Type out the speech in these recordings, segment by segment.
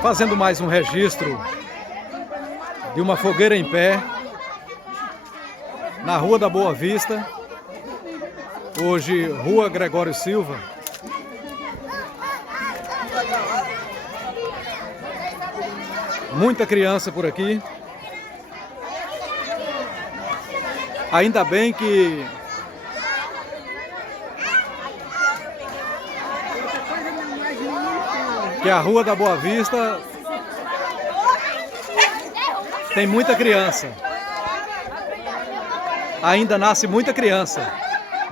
Fazendo mais um registro de uma fogueira em pé na Rua da Boa Vista, hoje Rua Gregório Silva. Muita criança por aqui. Ainda bem que a Rua da Boa Vista tem muita criança. Ainda nasce muita criança.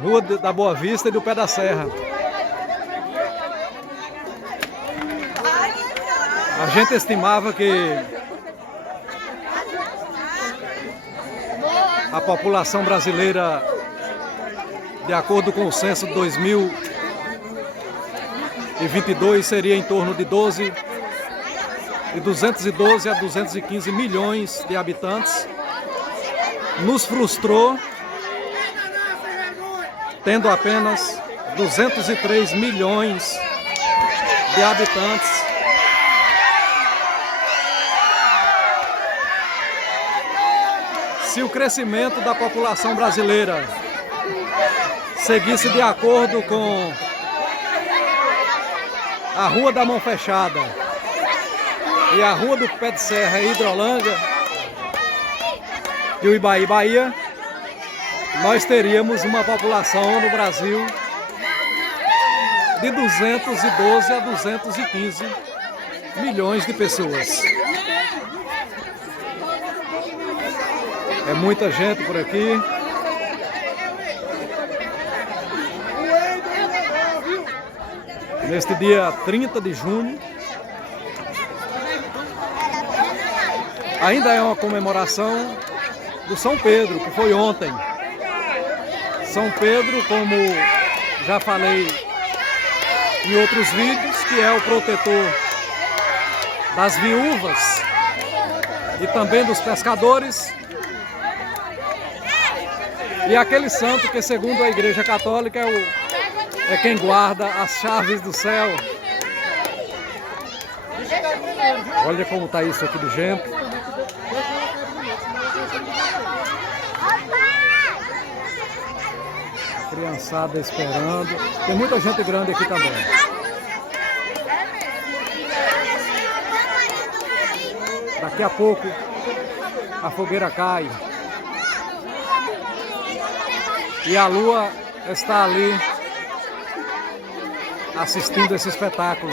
Rua da Boa Vista e do Pé da Serra. A gente estimava que a população brasileira, de acordo com o censo de 2022, seria em torno de 212 a 215 milhões de habitantes. Nos frustrou, tendo apenas 203 milhões de habitantes. Se o crescimento da população brasileira seguisse de acordo com a Rua da Mão Fechada e a Rua do Pé de Serra e Hidrolândia e o Ibaí Bahia, nós teríamos uma população no Brasil de 212 a 215 milhões de pessoas. É muita gente por aqui. Neste dia 30 de junho, ainda é uma comemoração do São Pedro, que foi ontem. São Pedro, como já falei em outros vídeos, que é o protetor das viúvas e também dos pescadores. E aquele santo que, segundo a Igreja Católica, é quem guarda as chaves do céu. Olha como está isso aqui de gente. Criançada esperando. Tem muita gente grande aqui também. Daqui a pouco a fogueira cai. E a lua está ali assistindo esse espetáculo.